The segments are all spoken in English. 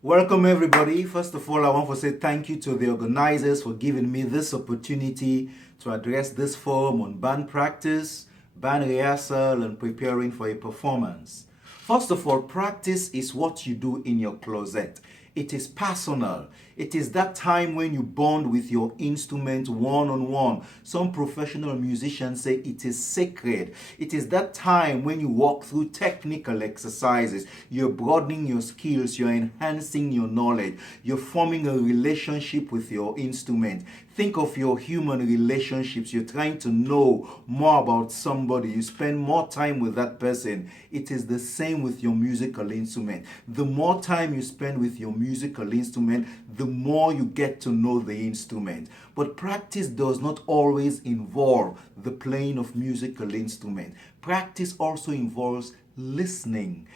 Welcome everybody. First of all, I want to say thank you to the organizers for giving me this opportunity to address this forum on band practice, band rehearsal, and preparing for a performance. First of all, practice is what you do in your closet. It is personal. It is that time when you bond with your instrument one-on-one. Some professional musicians say it is sacred. It is that time when you walk through technical exercises. You're broadening your skills. You're enhancing your knowledge. You're forming a relationship with your instrument. Think of your human relationships. You're trying to know more about somebody. You spend more time with that person. It is the same with your musical instrument. The more time you spend with your musical instrument, the more you get to know the instrument. But practice does not always involve the playing of musical instrument. Practice also involves listening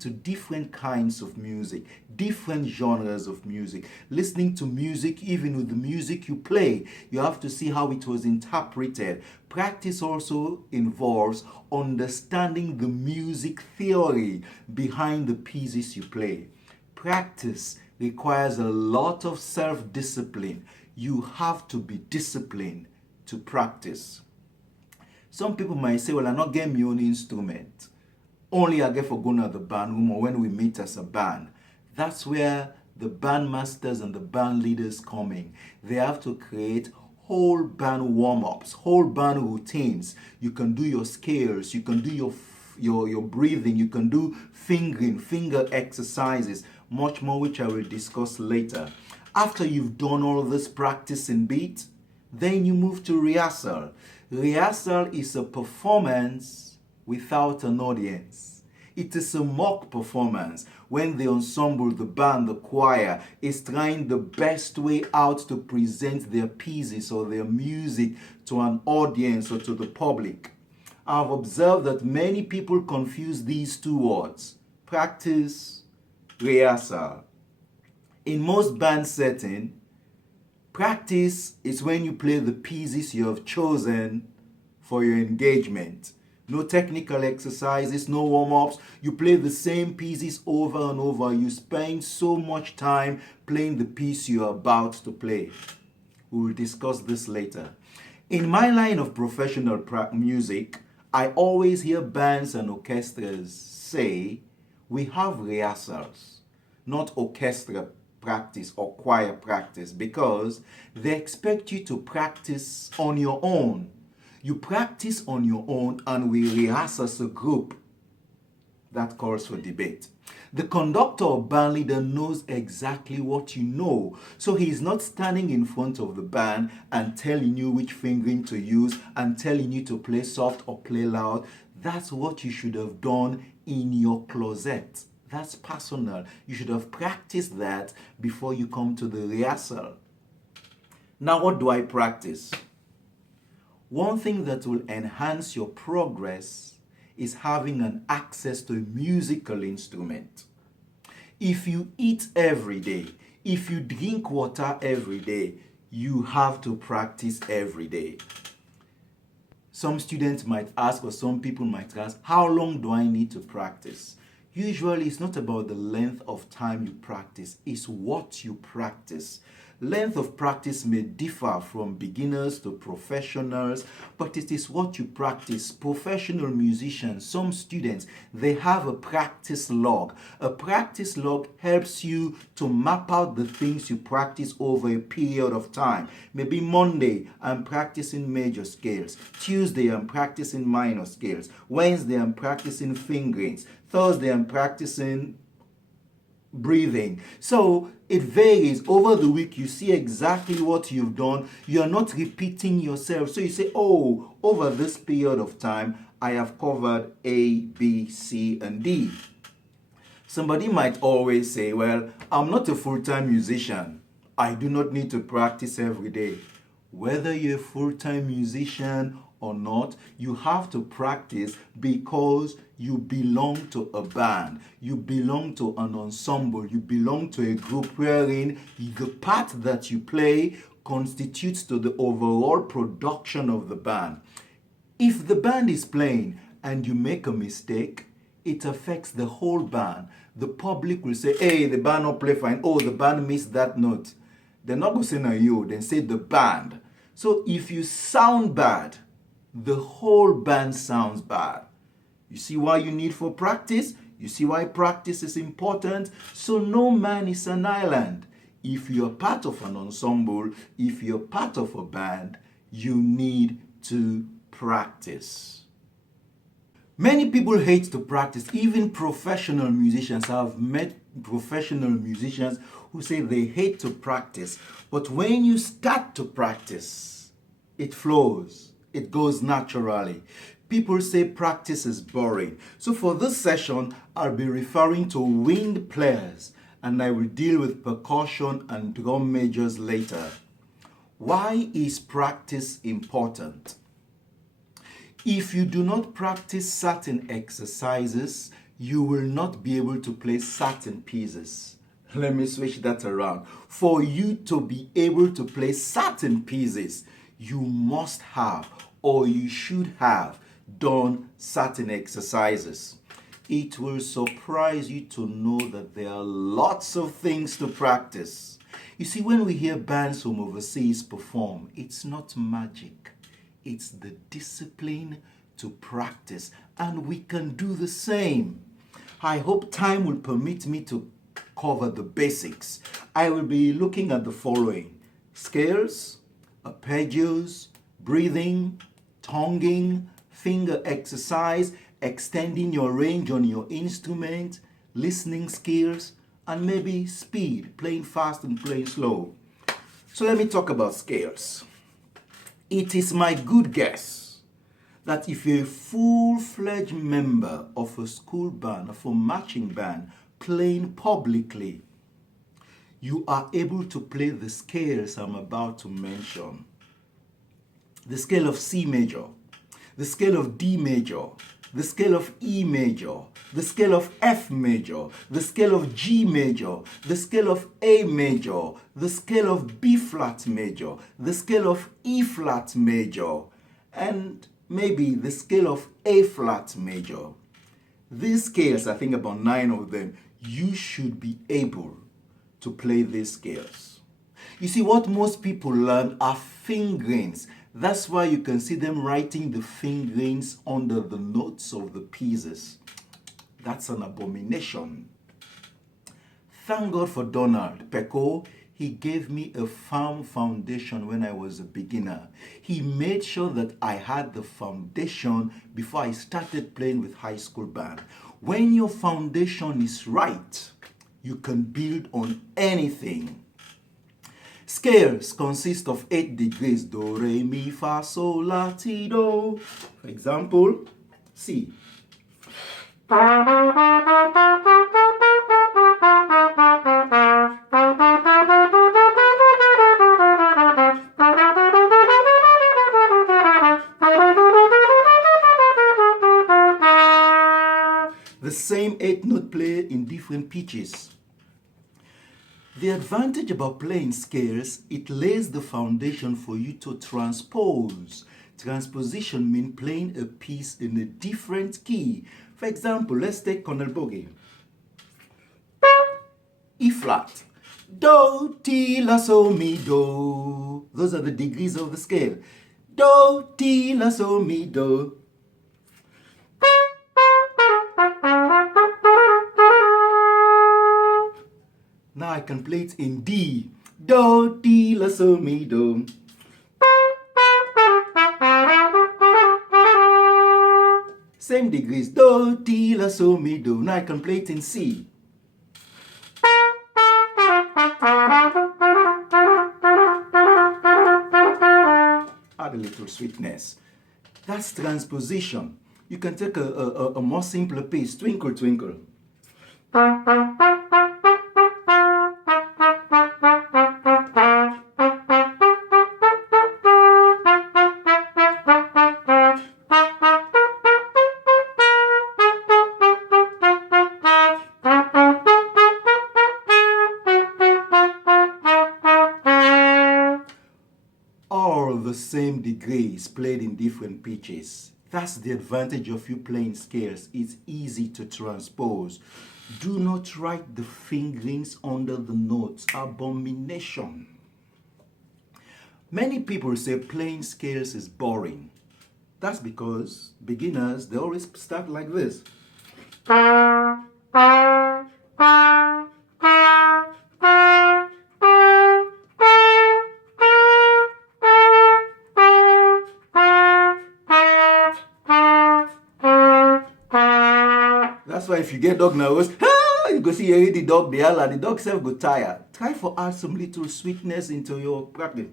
to different kinds of music, different genres of music, listening to music. Even with the music you play, you have to see how it was interpreted. Practice also involves understanding the music theory behind the pieces you play. Practice requires a lot of self-discipline. You have to be disciplined to practice. Some people might say, well, I'm not getting my own instrument. Only I get for going to the band room or when we meet as a band. That's where the band masters and the band leaders come in. They have to create whole band warm-ups, whole band routines. You can do your scales, you can do your breathing, you can do finger exercises, much more which I will discuss later. After you've done all this practice in beat, then you move to rehearsal. Rehearsal is a performance without an audience. It is a mock performance when the ensemble, the band, the choir is trying the best way out to present their pieces or their music to an audience or to the public. I've observed that many people confuse these two words, practice, rehearsal. In most band settings, practice is when you play the pieces you have chosen for your engagement. No technical exercises, no warm-ups. You play the same pieces over and over. You spend so much time playing the piece you are about to play. We will discuss this later. In my line of professional music, I always hear bands and orchestras say, we have rehearsals, not orchestra practice or choir practice, because they expect you to practice on your own. You practice on your own and we rehearse as a group. That calls for debate. The conductor or band leader knows exactly what you know. So he's not standing in front of the band and telling you which fingering to use and telling you to play soft or play loud. That's what you should have done in your closet. That's personal. You should have practiced that before you come to the rehearsal. Now, what do I practice? One thing that will enhance your progress is having an access to a musical instrument. If you eat every day, if you drink water every day, you have to practice every day. Some students might ask, or some people might ask, how long do I need to practice? Usually it's not about the length of time you practice, it's what you practice. Length of practice may differ from beginners to professionals, but it is what you practice. Professional musicians, some students, they have a practice log. A practice log helps you to map out the things you practice over a period of time. Maybe Monday, I'm practicing major scales. Tuesday, I'm practicing minor scales. Wednesday, I'm practicing fingerings. Thursday, I'm practicing breathing. So it varies. Over the week, you see exactly what you've done. You're not repeating yourself. So you say, oh, over this period of time, I have covered A, B, C, and D. Somebody might always say, well, I'm not a full-time musician. I do not need to practice every day. Whether you're a full-time musician or not, you have to practice because you belong to a band, you belong to an ensemble, you belong to a group wherein the part that you play constitutes to the overall production of the band. If the band is playing and you make a mistake, it affects the whole band the public will say, hey, the band not play fine. Oh, the band missed that note. They're not going to say no you, then say the band. So if you sound bad, the whole band sounds bad. You see why you need for practice? You see why practice is important? So no man is an island. If you're part of an ensemble, if you're part of a band, you need to practice. Many people hate to practice. Even professional musicians. I've met professional musicians who say they hate to practice. But when you start to practice, it flows. It goes naturally. People say practice is boring. So for this session, I'll be referring to wind players, and I will deal with percussion and drum majors later. Why is practice important? If you do not practice certain exercises, you will not be able to play certain pieces. Let me switch that around. For you to be able to play certain pieces, you must have, or you should have, done certain exercises. It will surprise you to know that there are lots of things to practice. You see, when we hear bands from overseas perform, it's not magic. It's the discipline to practice, and we can do the same. I hope time will permit me to cover the basics. I will be looking at the following: scales, arpeggios, breathing, tonguing, finger exercise, extending your range on your instrument, listening skills, and maybe speed, playing fast and playing slow. So let me talk about scales. It is my good guess that if you're a full-fledged member of a school band, of a marching band, playing publicly, you are able to play the scales I'm about to mention. The scale of C major, the scale of D major, the scale of E major, the scale of F major, the scale of G major, the scale of A major, the scale of B flat major, the scale of E flat major, and maybe the scale of A flat major. These scales, I think about 9 of them, you should be able to play these scales. You see, what most people learn are fingerings. That's why you can see them writing the fingerings under the notes of the pieces. That's an abomination. Thank God for Donald Pecco. He gave me a firm foundation when I was a beginner. He made sure that I had the foundation before I started playing with high school band. When your foundation is right, you can build on anything. Scales consist of 8 degrees: do, re, mi, fa, sol, la, ti, do. For example, C. The same 8-note play in different pitches. The advantage about playing scales, it lays the foundation for you to transpose. Transposition means playing a piece in a different key. For example, let's take Cornel Bogey. E flat. Do, ti, la, so, mi, do. Those are the degrees of the scale. Do, ti, la, so, mi, do. Now I can play it in D. Do, ti, la, so, mi, do. Same degrees. Do, ti, la, so, mi, do. Now I can play it in C. Add a little sweetness. That's transposition. You can take a more simpler piece. Twinkle, twinkle. All the same degrees played in different pitches. That's the advantage of you playing scales. It's easy to transpose. Do not write the fingerings under the notes. Abomination. Many people say playing scales is boring. That's because beginners, they always start like this. That's why if you get dog nervous, you go see the dog, the dog self go tired. Try for add some little sweetness into your practice.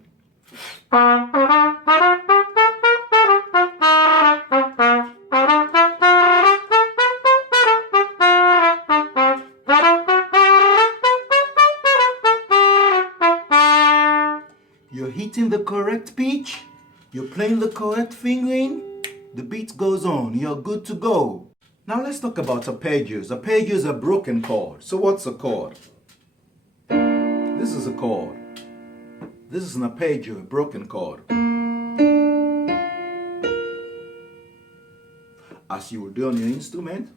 You're hitting the correct pitch, you're playing the correct fingering, the beat goes on, you're good to go. Now let's talk about arpeggios. Arpeggios are broken chords. So what's a chord? This is a chord. This is an arpeggio, a broken chord. As you will do on your instrument.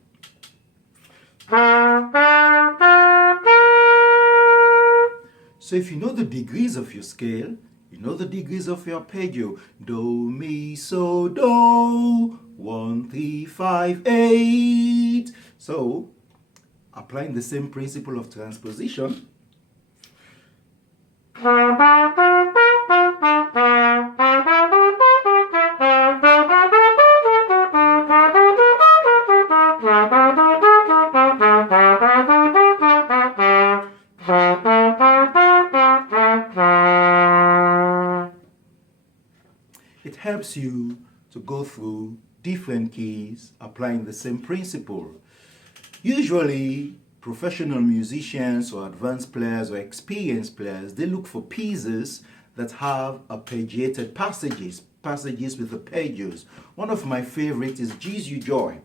So if you know the degrees of your scale, you know the degrees of your arpeggio. Do, mi, so, do. 1, 3, 5, 8. So, applying the same principle of transposition. It helps you to go through different keys, applying the same principle. Usually, professional musicians or advanced players or experienced players, they look for pieces that have arpeggiated passages with arpeggios. One of my favorites is Gives You Joy.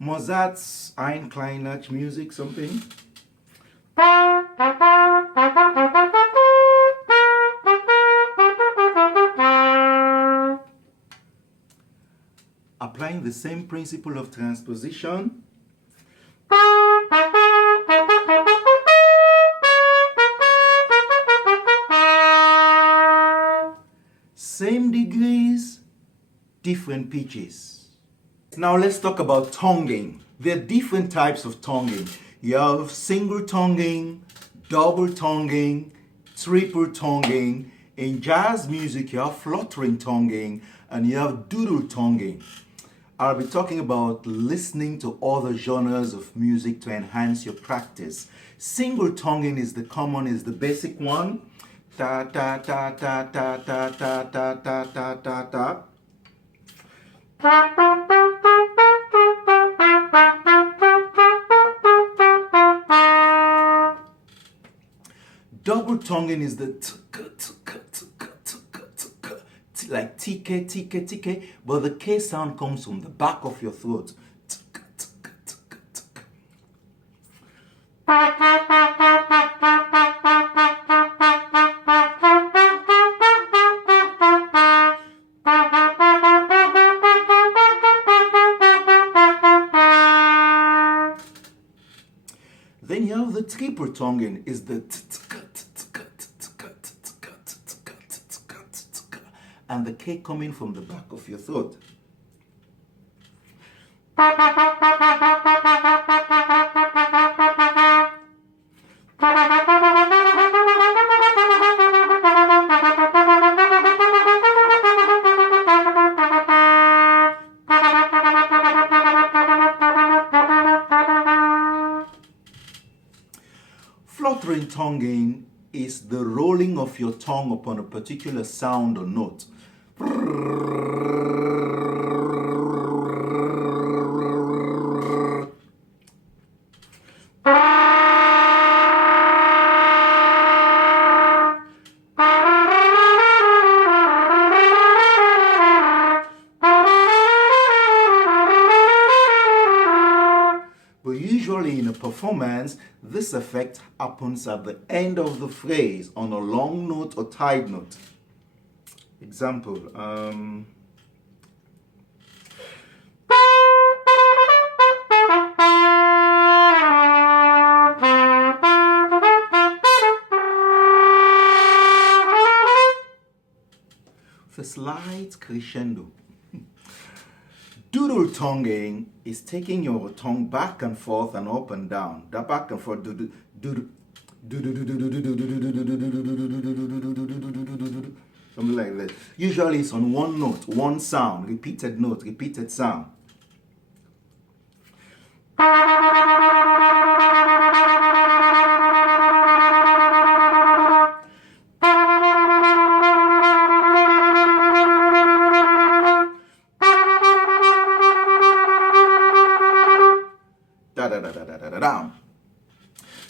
Mozart's Ein Kleinach music, something. Applying the same principle of transposition. Same degrees, different pitches. Now let's talk about tonguing. There are different types of tonguing. You have single tonguing, double tonguing, triple tonguing. In jazz music, you have fluttering tonguing and you have doodle tonguing. I'll be talking about listening to other genres of music to enhance your practice. Single tonguing is the basic one. Ta ta ta ta ta ta ta ta ta ta ta ta. Double tonguing is the like tk, tk, tk, but the K sound comes from the back of your throat. Then you have the triple tonguing, is the and the K coming from the back of your throat. Fluttering tonguing is the rolling of your tongue upon a particular sound or note. Usually in a performance, this effect happens at the end of the phrase on a long note or tied note. Example, with a slight crescendo. Doodle tonguing is taking your tongue back and forth and up and down. That back and forth, doodle, something like that. Usually it's on one note, one sound, repeated note, repeated sound.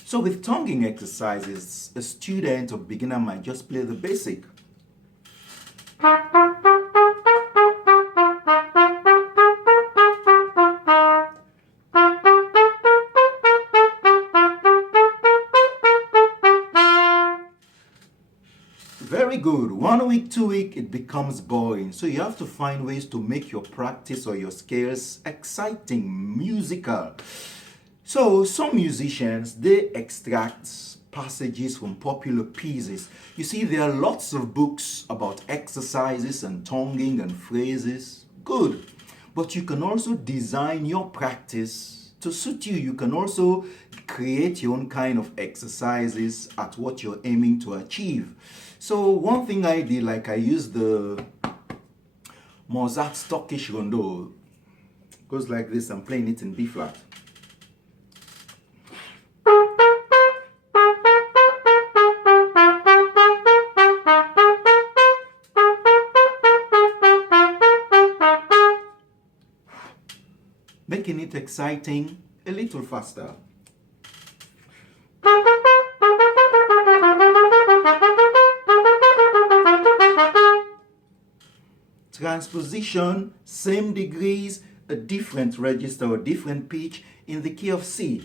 So with tonguing exercises, a student or beginner might just play the basic. Very good. 1 week, 2 week, it becomes boring. So you have to find ways to make your practice or your scales exciting, musical. So some musicians, they extract passages from popular pieces. You see, there are lots of books about exercises and tonguing and phrases. Good. But you can also design your practice to suit you. You can also create your own kind of exercises at what you're aiming to achieve. So one thing I did, like I used the Mozart's Turkish Rondo. Goes like this. I'm playing it in B flat. Making it exciting a little faster. Transposition, same degrees, a different register or different pitch in the key of C.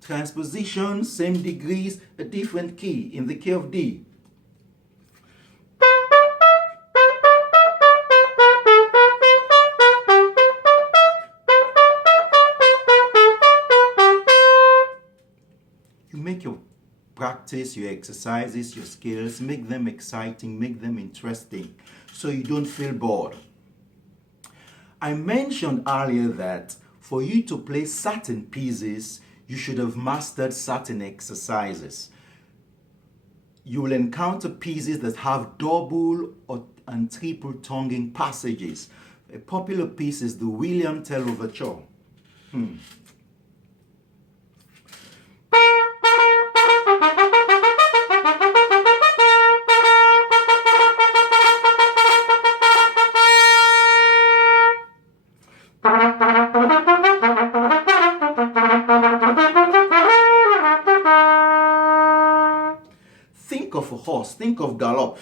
Transposition, same degrees, a different key in the key of D. You make your practice, your exercises, your skills, make them exciting, make them interesting, so you don't feel bored. I mentioned earlier that for you to play certain pieces, you should have mastered certain exercises. You will encounter pieces that have double and triple tonguing passages. A popular piece is the William Tell Overture. Think of a horse, think of gallop.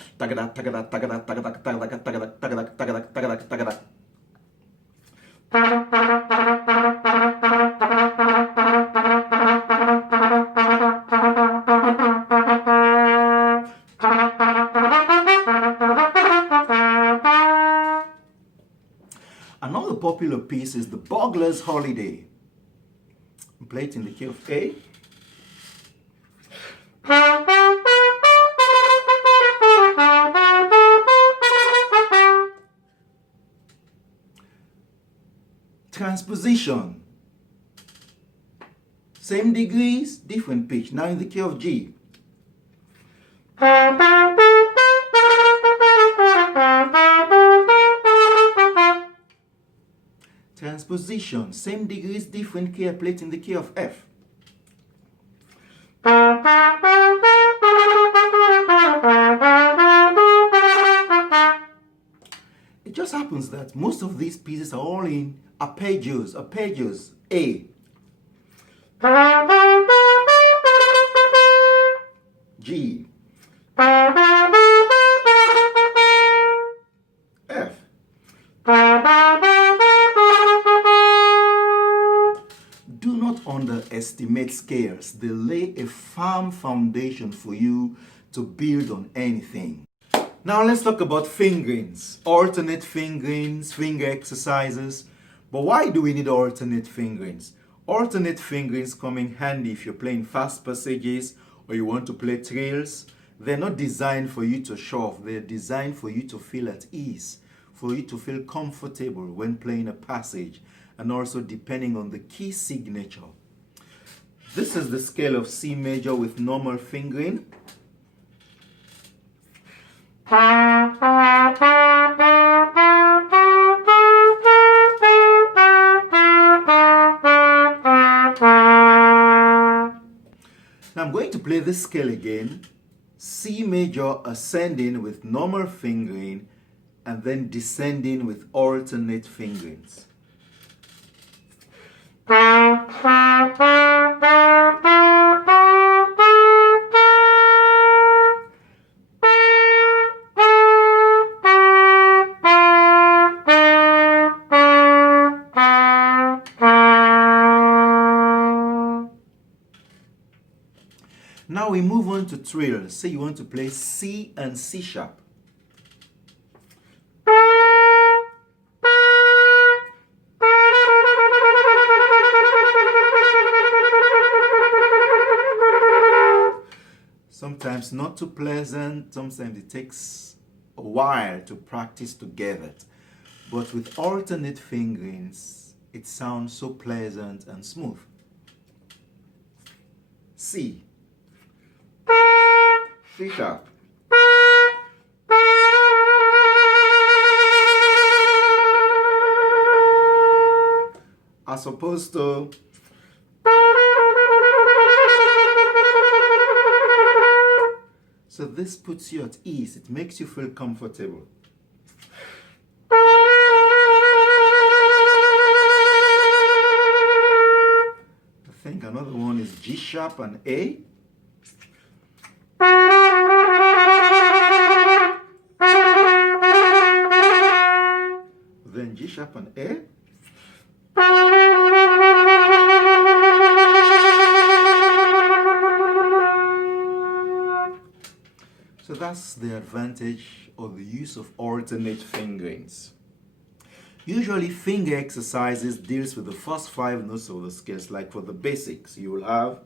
Another popular piece is the Burglar's Holiday. Play it in the key of A. Transposition, same degrees, different pitch. Now in the key of G. Transposition, same degrees, different key. I play it in the key of F. It just happens that most of these pieces are all in arpeggios, A. G, F. Do not underestimate scales. They lay a firm foundation for you to build on anything. Now let's talk about fingerings, alternate fingerings, finger exercises. But why do we need alternate fingerings? Alternate fingerings come in handy if you're playing fast passages or you want to play trills. They're not designed for you to show off. They're designed for you to feel at ease, for you to feel comfortable when playing a passage, and also depending on the key signature. This is the scale of C major with normal fingering. Now I'm going to play this scale again. C major ascending with normal fingering and then descending with alternate fingerings. Now we move on to trills. Say you want to play C and C sharp. Sometimes not too pleasant, sometimes it takes a while to practice to get it. But with alternate fingerings, it sounds so pleasant and smooth. C, C sharp, as opposed to so this puts you at ease. It makes you feel comfortable. I think another one is G sharp and A. Then G sharp and A. So that's the advantage or the use of alternate fingerings. Usually finger exercises deals with the first 5 notes of the scales. Like for the basics, you will have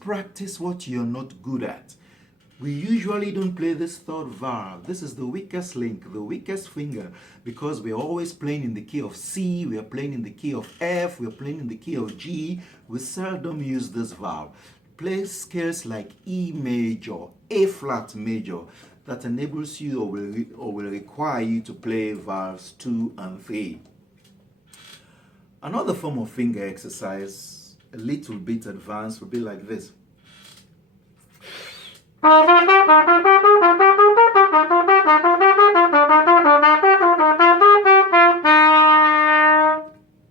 practice what you're not good at. We usually don't play this third valve. This is the weakest link, the weakest finger, because we're always playing in the key of C, we are playing in the key of F, we are playing in the key of G. We seldom use this valve. Play scales like E major, A flat major, that enables you or will require you to play valves 2 and 3. Another form of finger exercise, a little bit advanced, will be like this.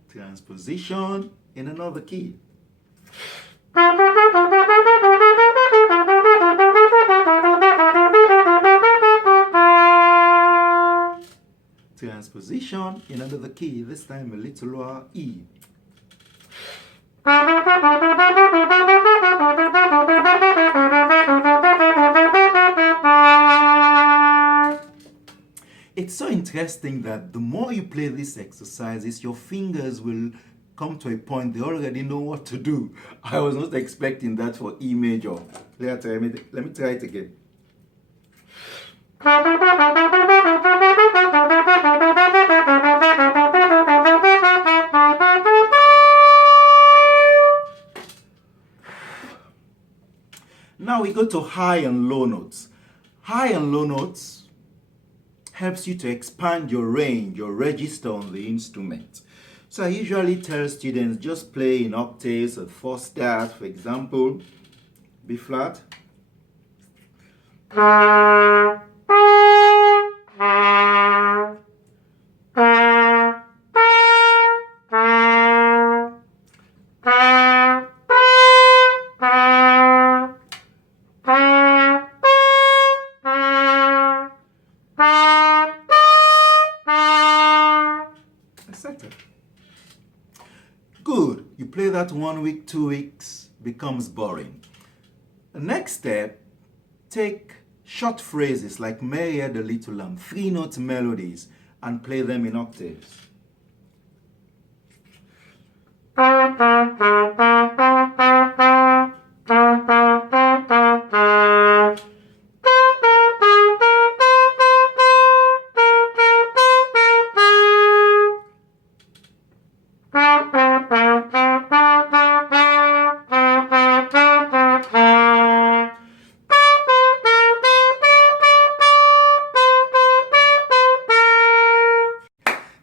Transposition in another key. Transposition in another key, this time a little lower, E. It's so interesting that the more you play these exercises, your fingers will come to a point they already know what to do. I was not expecting that for E major. Let me try it again. Now we go to high and low notes. High and low notes helps you to expand your range, your register on the instrument. So I usually tell students just play in octaves at first start, for example, B flat, etc. Good. You play that 1 week, 2 weeks, becomes boring. The next step, take short phrases like Mary had a little lamb, 3-note melodies, and play them in octaves.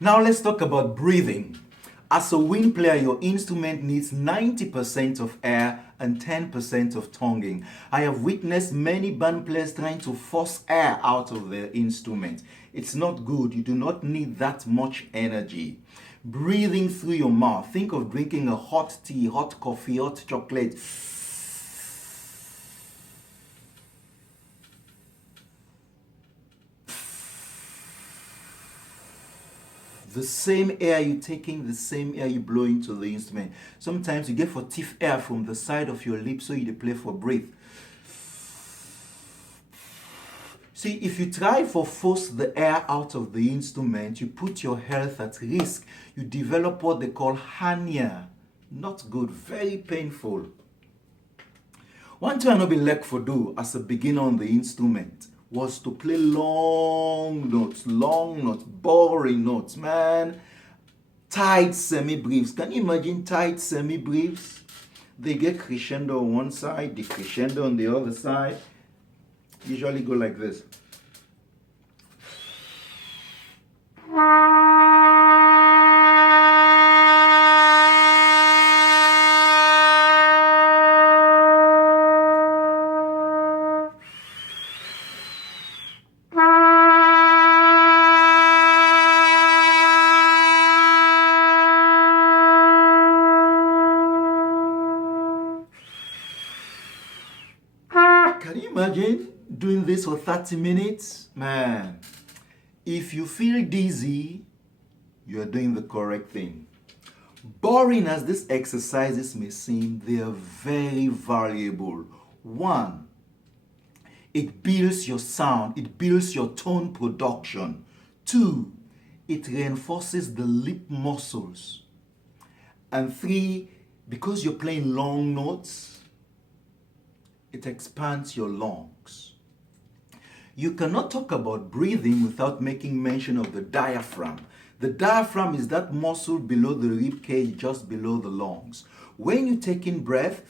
Now let's talk about breathing. As a wind player, your instrument needs 90% of air and 10% of tonguing. I have witnessed many band players trying to force air out of their instrument. It's not good. You do not need that much energy. Breathing through your mouth. Think of drinking a hot tea, hot coffee, hot chocolate. The same air you're taking, the same air you blow into the instrument. Sometimes you get for teeth air from the side of your lips, so you play for breath. See, if you try to force the air out of the instrument, you put your health at risk. You develop what they call hernia. Not good, very painful. One thing I not be left for do as a beginner on the instrument was to play long notes, boring notes, man. Tight semi-briefs. Can you imagine tight semi-briefs? They get crescendo on one side, decrescendo on the other side. Usually go like this. Can you imagine doing this for 30 minutes? Man, if you feel dizzy, you are doing the correct thing. Boring as these exercises may seem, they are very valuable. One, it builds your sound, it builds your tone production. Two, it reinforces the lip muscles. And three, because you're playing long notes, it expands your lungs. You cannot talk about breathing without making mention of the diaphragm. The diaphragm is that muscle below the rib cage, just below the lungs. When you take in breath,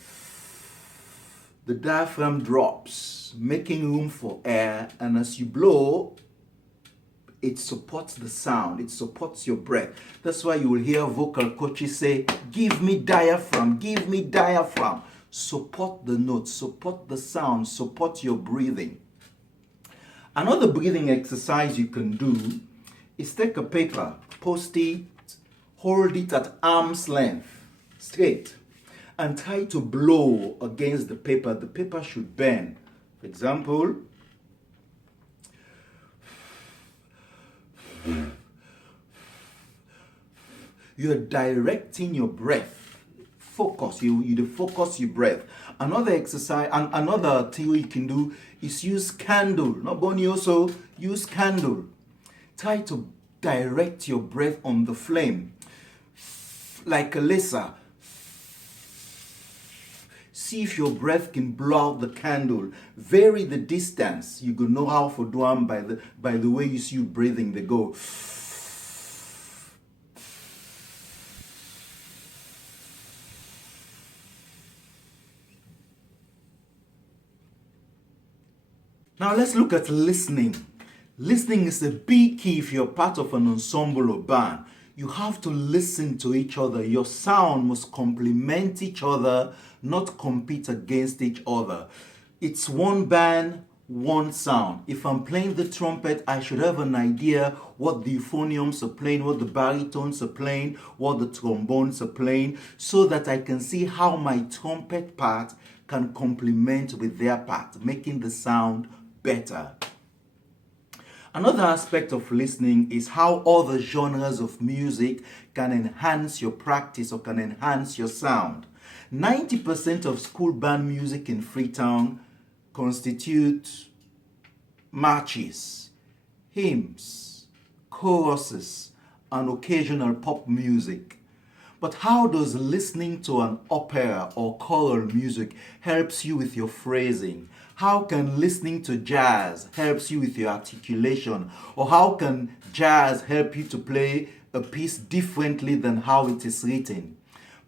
the diaphragm drops, making room for air, and as you blow, it supports the sound, it supports your breath. That's why you will hear vocal coaches say, give me diaphragm, give me diaphragm. Support the notes, support the sound, support your breathing. Another breathing exercise you can do is take a paper, post it, hold it at arm's length, straight, and try to blow against the paper. The paper should bend. For example, you're directing your breath. Focus, you focus your breath. Another exercise, and another thing you can do is use candle. Not Bonnie also, use candle. Try to direct your breath on the flame. Like a laser. See if your breath can blow out the candle. Vary the distance. You can know how to do them by the way you see you breathing. They go. Now let's look at listening. Listening is a big key if you're part of an ensemble or band. You have to listen to each other. Your sound must complement each other, not compete against each other. It's one band, one sound. If I'm playing the trumpet, I should have an idea what the euphoniums are playing, what the baritones are playing, what the trombones are playing, so that I can see how my trumpet part can complement with their part, making the sound better. Another aspect of listening is how other genres of music can enhance your practice or can enhance your sound. 90% of school band music in Freetown constitute marches, hymns, choruses, and occasional pop music. But how does listening to an opera or choral music helps you with your phrasing? How can listening to jazz helps you with your articulation? Or how can jazz help you to play a piece differently than how it is written?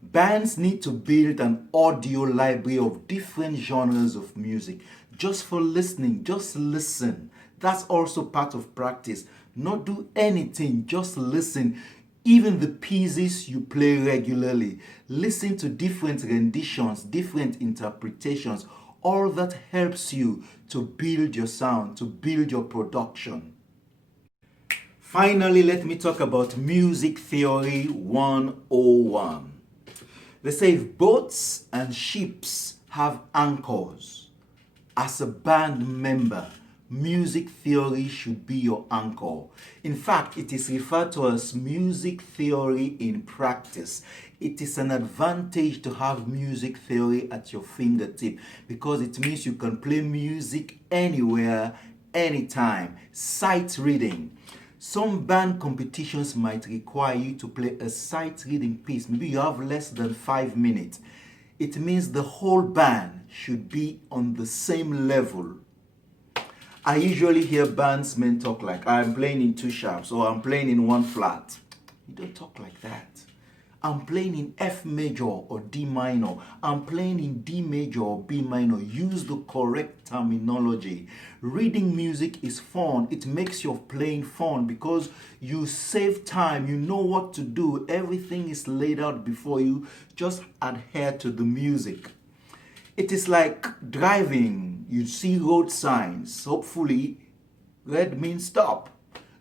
Bands need to build an audio library of different genres of music just for listening. Just listen. That's also part of practice. Not do anything, just listen. Even the pieces you play regularly, listen to different renditions, different interpretations. All that helps you to build your sound, to build your production. Finally, let me talk about Music Theory 101. They say if boats and ships have anchors, as a band member, music theory should be your anchor. In fact, it is referred to as music theory in practice. It is an advantage to have music theory at your fingertip because it means you can play music anywhere, anytime. Sight reading. Some band competitions might require you to play a sight reading piece. Maybe you have less than 5 minutes. It means the whole band should be on the same level. I usually hear bandsmen talk like, I'm playing in 2 sharps or I'm playing in 1 flat. You don't talk like that. I'm playing in F major or D minor. I'm playing in D major or B minor. Use the correct terminology. Reading music is fun. It makes your playing fun because you save time. You know what to do. Everything is laid out before you. Just adhere to the music. It is like driving. You see road signs. Hopefully, red means stop.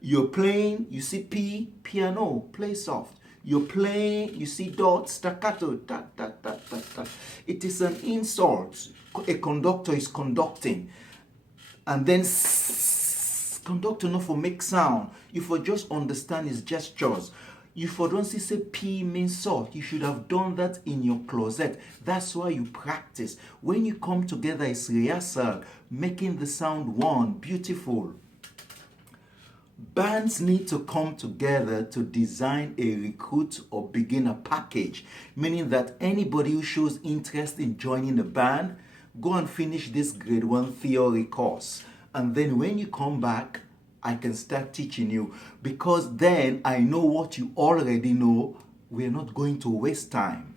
You're playing, you see P, piano, play soft. You're playing, you see dots, staccato, ta, ta, ta, ta, ta. It is an insult. A conductor is conducting. And then conductor not for make sound. You for just understand his gestures. You for don't see say P means salt. You should have done that in your closet. That's why you practice. When you come together, it's rehearsal, making the sound one, beautiful. Bands need to come together to design a recruit or beginner package, meaning that anybody who shows interest in joining a band, go and finish this grade 1 theory course. And then when you come back, I can start teaching you because then I know what you already know. We're not going to waste time.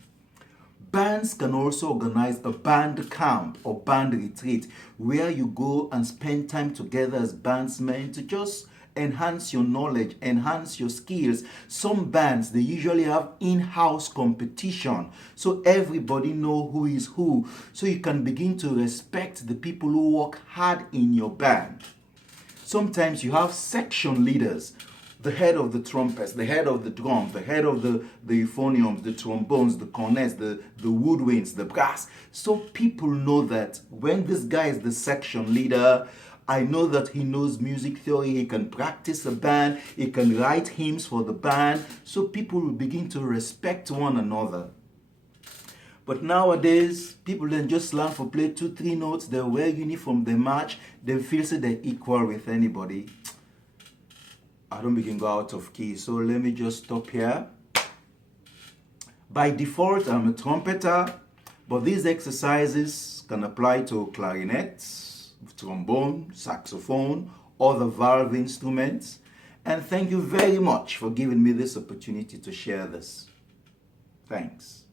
Bands can also organize a band camp or band retreat where you go and spend time together as bandsmen to just enhance your knowledge, enhance your skills. Some bands, they usually have in-house competition. So everybody know who is who. So you can begin to respect the people who work hard in your band. Sometimes you have section leaders, the head of the trumpets, the head of the drums, the head of the euphoniums, the trombones, the cornets, the woodwinds, the brass. So people know that when this guy is the section leader, I know that he knows music theory, he can practice a band, he can write hymns for the band, so people will begin to respect one another. But nowadays, people then just learn for play 2-3 notes, they wear uniform, they march, they feel so they're equal with anybody. I don't begin go out of key, so let me just stop here. By default, I'm a trumpeter, but these exercises can apply to clarinets, trombone, saxophone, other valve instruments. And thank you very much for giving me this opportunity to share this. Thanks.